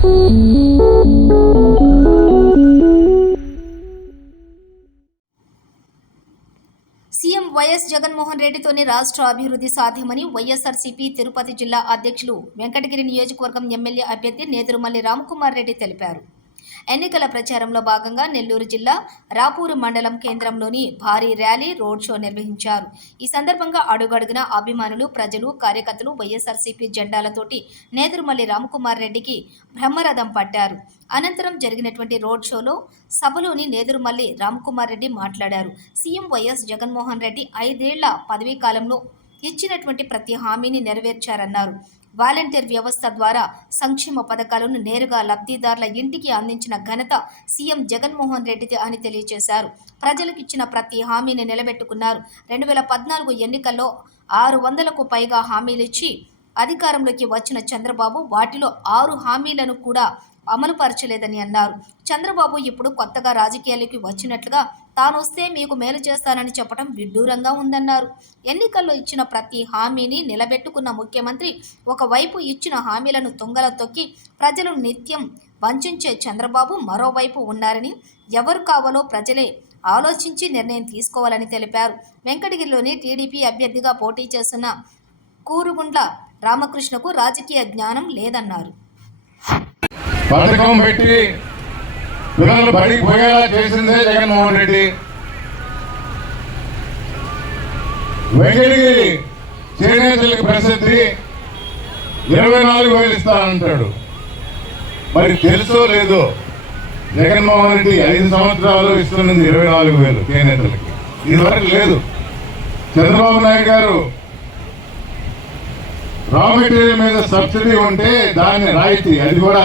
CM YS Jaganmohan రెడ్డితోనే రాష్ట్ర అభివృద్ధి సాధ్యమని వైఎస్ఆర్సీపీ తిరుపతి జిల్లా అధ్యక్షులు వెంకటగిరి నియోజకవర్గం ఎమ్మెల్యే అభ్యర్థి నేదురుమల్లి రామకుమార్ రెడ్డి తెలిపారు. ఎన్నికల ప్రచారంలో భాగంగా నెల్లూరు జిల్లా రాపూరు మండలం కేంద్రంలోని భారీ ర్యాలీ రోడ్ షో నిర్వహించారు. ఈ సందర్భంగా అడుగడుగున అభిమానులు ప్రజలు కార్యకర్తలు వైఎస్ఆర్సీపీ జెండాలతోటి నేదురుమల్లి రామకుమార్ రెడ్డికి బ్రహ్మరథం పట్టారు. అనంతరం జరిగినటువంటి రోడ్ షోలో సభలోని నేదురుమల్లి రామకుమార్ రెడ్డి మాట్లాడారు. సీఎం వైఎస్ జగన్మోహన్ రెడ్డి ఐదేళ్ళ పదవీ కాలంలో ఇచ్చినటువంటి ప్రతి హామీని నెరవేర్చారన్నారు. వాలంటీర్ వ్యవస్థ ద్వారా సంక్షేమ పథకాలను నేరుగా లబ్ధిదారుల ఇంటికి అందించిన ఘనత సీఎం జగన్మోహన్ రెడ్డిది అని తెలియజేశారు. ప్రజలకు ఇచ్చిన ప్రతి హామీని నిలబెట్టుకున్నారు. రెండు వేల పద్నాలుగు ఎన్నికల్లో ఆరు వందలకు పైగా హామీలిచ్చి అధికారంలోకి వచ్చిన చంద్రబాబు వాటిలో ఆరు హామీలను కూడా అమలుపరచలేదని అన్నారు. చంద్రబాబు ఇప్పుడు కొత్తగా రాజకీయాలకి వచ్చినట్లుగా తాను వస్తే మీకు మేలు చేస్తానని చెప్పడం విడ్డూరంగా ఉందన్నారు. ఎన్నికల్లో ఇచ్చిన ప్రతి హామీని నిలబెట్టుకున్న ముఖ్యమంత్రి ఒకవైపు ఇచ్చిన హామీలను తుంగల తొక్కి ప్రజలు నిత్యం వంచే చంద్రబాబు మరోవైపు ఉన్నారని ఎవరు కావాలో ప్రజలే ఆలోచించి నిర్ణయం తీసుకోవాలని తెలిపారు. వెంకటగిరిలోని టీడీపీ అభ్యర్థిగా పోటీ చేస్తున్న కూరుగుండ్ల రామకృష్ణకు రాజకీయ జ్ఞానం లేదన్నారు. పథకం పెట్టి పిల్లలు బడికి పోయేలా చేసిందే జగన్మోహన్ రెడ్డి. వెంకటగిరి చేనేతలకు ప్రసిద్ధి ఇరవై నాలుగు వేలు ఇస్తానంటాడు. మరి తెలుసో లేదో? జగన్మోహన్ రెడ్డి ఐదు సంవత్సరాలు ఇస్తున్నది ఇరవై నాలుగు వేలు చేనేతలకి. ఇదివరకు లేదు. చంద్రబాబు నాయుడు గారు రా మెటీరియల్ మీద సబ్సిడీ ఉంటే దాన్ని రాయితీ. అది కూడా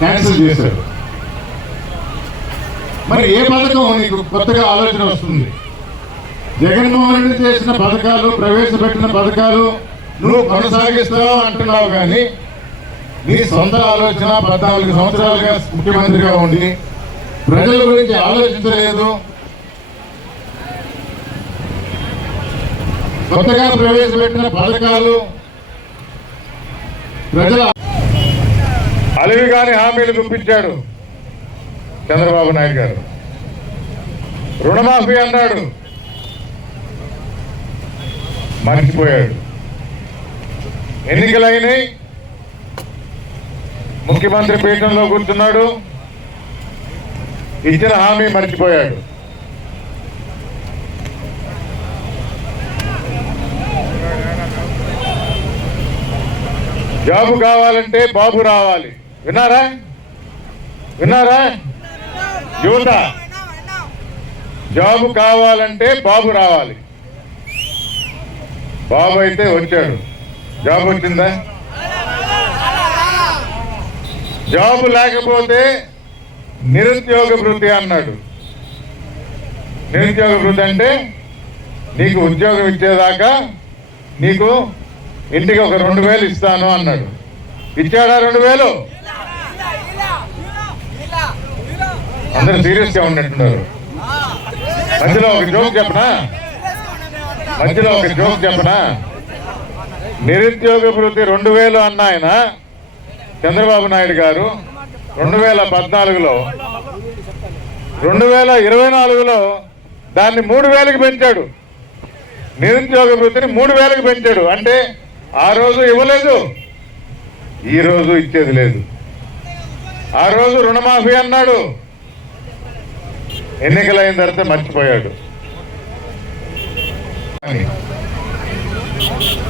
క్యాన్సిల్ చేశారు. మరి ఏ పథకం? నీకు కొత్తగా ఆలోచన వస్తుంది. జగన్మోహన్ రెడ్డి చేసిన పథకాలు ప్రవేశపెట్టిన పథకాలు నువ్వు కొనసాగిస్తావు అంటున్నావు కానీ నీ సొంత ఆలోచన పద్నాలుగు సంవత్సరాలుగా ముఖ్యమంత్రిగా ఉండి ప్రజల గురించి ఆలోచించలేదు. కొత్తగా ప్రవేశపెట్టిన పథకాలు ప్రజల అలివి హామీలు చూపించాడు చంద్రబాబు నాయుడు గారు. రుణమాఫీ అన్నాడు. మర్చిపోయాడు. ఎన్నికలైనాయి ముఖ్యమంత్రి పీఠంలో కూర్చున్నాడు. ఇచ్చిన హామీ మర్చిపోయాడు. జాబు కావాలంటే బాబు రావాలి. విన్నారా? విన్నారా? యువత జాబు కావాలంటే బాబు రావాలి. బాబు అయితే వచ్చాడు. జాబ్ వచ్చిందా? జాబు లేకపోతే నిరుద్యోగ వృద్ధి అన్నాడు. నిరుద్యోగ వృద్ధి అంటే నీకు ఉద్యోగం ఇచ్చేదాకా నీకు ఇంటికి ఒక రెండు వేలు ఇస్తాను అన్నాడు. ఇచ్చాడా రెండు వేలు? అందరూ సీరియస్గా ఉన్నట్టున్నారు మధ్యలో ఒక జోక్ చెప్పనా? మధ్యలో ఒక జోక్ చెప్పనా? నిరుద్యోగ వృత్తి రెండు వేలు అన్న ఆయన చంద్రబాబు నాయుడు గారు రెండు వేల పద్నాలుగులో రెండు వేల ఇరవై నాలుగులో దాన్ని మూడు వేలకు పెంచాడు. నిరుద్యోగ వృత్తిని మూడు వేలకు పెంచాడు. అంటే ఆ రోజు ఇవ్వలేదు. ఈ రోజు ఇచ్చేది లేదు. ఆ రోజు రుణమాఫీ అన్నాడు. ఎన్నికలైన తర్వాత మర్చిపోయాడు.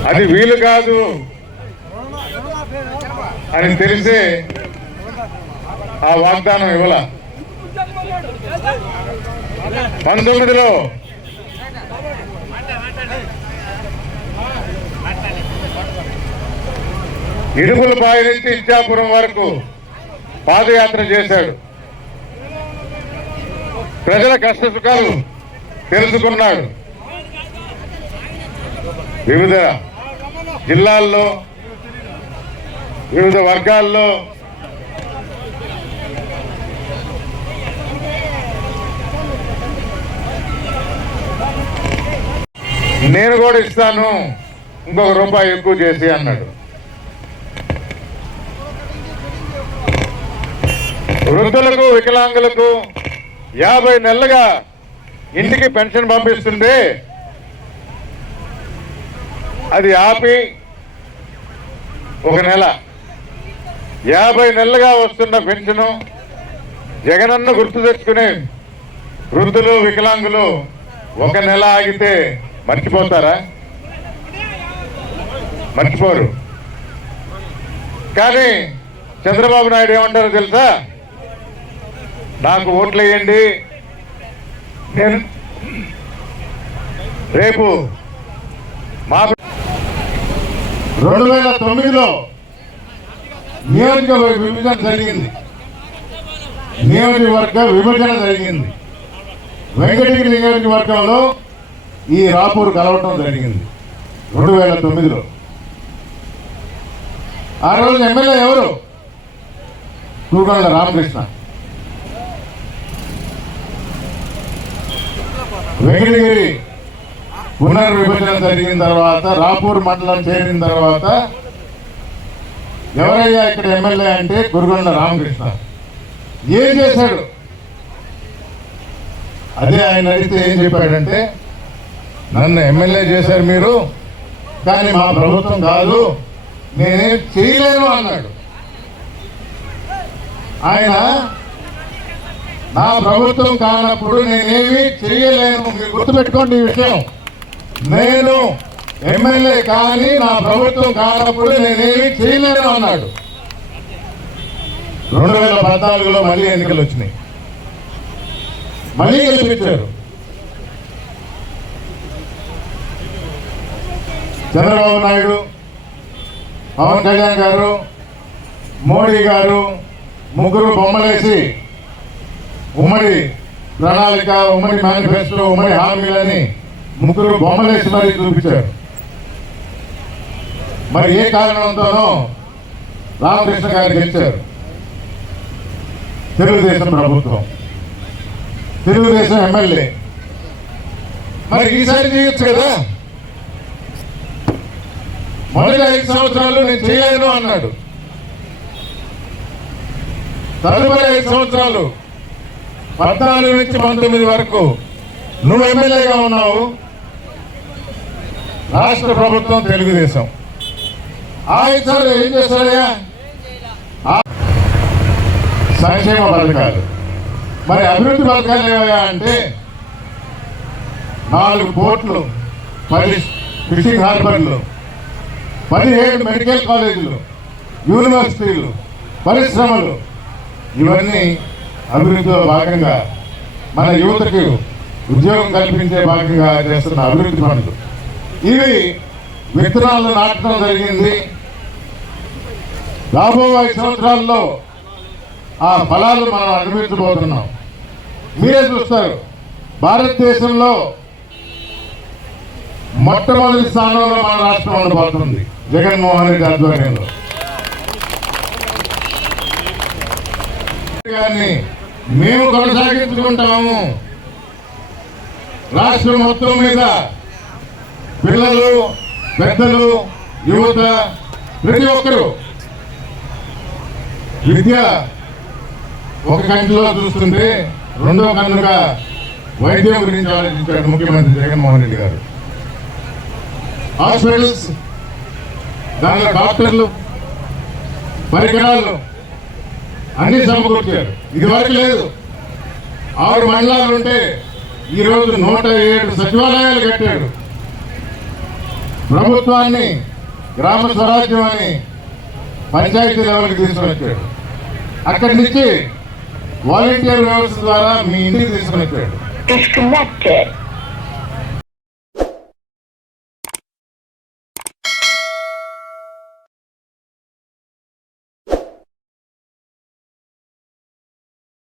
అది వీలు కాదు అని తెలిసే ఆ వాగ్దానం ఇవ్వాల. పంతొమ్మిదిలో ఇడుగులపాయ నుంచి ఇచ్చాపురం వరకు పాదయాత్ర చేశాడు. ప్రజల కష్ట సుఖాలు తెలుసుకున్నాడు. వివిధ జిల్లాల్లో వివిధ వర్గాల్లో నేను కూడా ఇస్తాను ఇంకొక రూపాయి ఎక్కువ చేసి అన్నాడు. వృద్ధులకు వికలాంగులకు యాభై నెలలుగా ఇంటికి పెన్షన్ పంపిస్తుంటే అది ఆపి ఒక నెల. యాభై నెలలుగా వస్తున్న పెన్షను జగనన్న గుర్తు తెచ్చుకునే వృద్ధులు వికలాంగులు ఒక నెల ఆగితే మర్చిపోతారా? మర్చిపోరు. కానీ చంద్రబాబు నాయుడు ఏమంటారో తెలుసా? నాకు ఓట్లేయండి. నేను రేపు మా రెండు వేల తొమ్మిదిలో నియోజకవర్గ విభజన జరిగింది. నియోజకవర్గ విభజన జరిగింది. వెంకటగిరి నియోజకవర్గంలో ఈ రాపూర్ కలవటం జరిగింది. రెండు వేల తొమ్మిదిలో. ఆ రోజు ఎమ్మెల్యే ఎవరు? కూకొండ రామకృష్ణ. వెంకటగిరి పునర్విభజన జరిగిన తర్వాత రాపూర్ మండలం చేరిన తర్వాత ఎవరయ్యా ఇక్కడ ఎమ్మెల్యే అంటే గురుగొండ రామకృష్ణ. ఏం చేశాడు? అదే ఆయన అడిగితే ఏం చెప్పాడంటే నన్ను ఎమ్మెల్యే చేశారు మీరు కానీ మా ప్రభుత్వం కాదు నేనేం చేయలేను అన్నాడు. ఆయన నా ప్రభుత్వం కానప్పుడు నేనేమి చేయలేను. మీరు గుర్తుపెట్టుకోండి ఈ విషయం. నేను ఎమ్మెల్యే కానీ నా ప్రభుత్వం కానప్పుడు నేనేమి చేయలేను అన్నాడు. రెండు వేల పద్నాలుగులో మళ్ళీ ఎన్నికలు వచ్చినాయి. మళ్ళీ గెలిపించారు. చంద్రబాబు నాయుడు పవన్ కళ్యాణ్ గారు మోడీ గారు ముగ్గురు బొమ్మలేసి ఉమ్మడి ప్రణాళిక ఉమ్మడి మేనిఫెస్టో ఉమ్మడి హామీలని ముగ్గురు బొమ్మలేసి మరీ చూపించారు. మరి ఏ కారణంతోనో రామకృష్ణ గారు గెలిచారు. తెలుగుదేశం ప్రభుత్వం. తెలుగుదేశం ఎమ్మెల్యే. మరి ఈసారి చేయొచ్చు కదా? మొదటి ఐదు సంవత్సరాలు నేను చేయలేను అన్నాడు. తదుపరి ఐదు సంవత్సరాలు పద్నాలుగు నుంచి పంతొమ్మిది వరకు నువ్వు ఎమ్మెల్యేగా ఉన్నావు. రాష్ట్ర ప్రభుత్వం తెలుగుదేశం. ఆ ఏం చేస్తారయ్యా సంక్షేమ పథకాలు. మరి అభివృద్ధి పథకాలు ఏమయ్యా అంటే నాలుగు పోర్ట్లు పది ఫిషింగ్ హార్బర్లు పదిహేడు మెడికల్ కాలేజీలు యూనివర్సిటీలు పరిశ్రమలు ఇవన్నీ అభివృద్ధిలో భాగంగా మన యువతకు ఉద్యోగం కల్పించే భాగంగా చేస్తున్న అభివృద్ధి పనులు. ఇవి విత్తనాలు నాటడం జరిగింది. రాబోయే ఐదు సంవత్సరాల్లో ఆ ఫలాలు మనం అనుభవించబోతున్నాం. మీరే చూస్తారు భారతదేశంలో మొట్టమొదటి స్థానంలో మన రాష్ట్రం ఉండబోతుంది జగన్మోహన్ రెడ్డి ఆధ్వర్యంలో. గారిని మేము కొనసాగించుకుంటాము. రాష్ట్రం మొత్తం మీద పిల్లలు పెద్దలు యువత ప్రతి ఒక్కరూ విద్య ఒక కంటిలో చూస్తుంటే రెండో కన్నుగా వైద్యం గురించి ఆలోచించాడు ముఖ్యమంత్రి జగన్మోహన్ రెడ్డి గారు. హాస్పిటల్స్ దానిలో డాక్టర్లు పరికరాలు అన్ని సమకూర్చారు. ఇది వరకు లేదు. ఆరు మండలాలు ఉంటే ఈరోజు నూట ఏడు సచివాలయాలు కట్టాడు ప్రభుత్వాన్ని గ్రామ స్వరాజ్యం అని పంచాయతీ లెవెల్కి తీసుకుని అక్కడి నుంచి వాలంటీర్ వ్యవస్థ ద్వారా మీ ఇంటికి తీసుకుని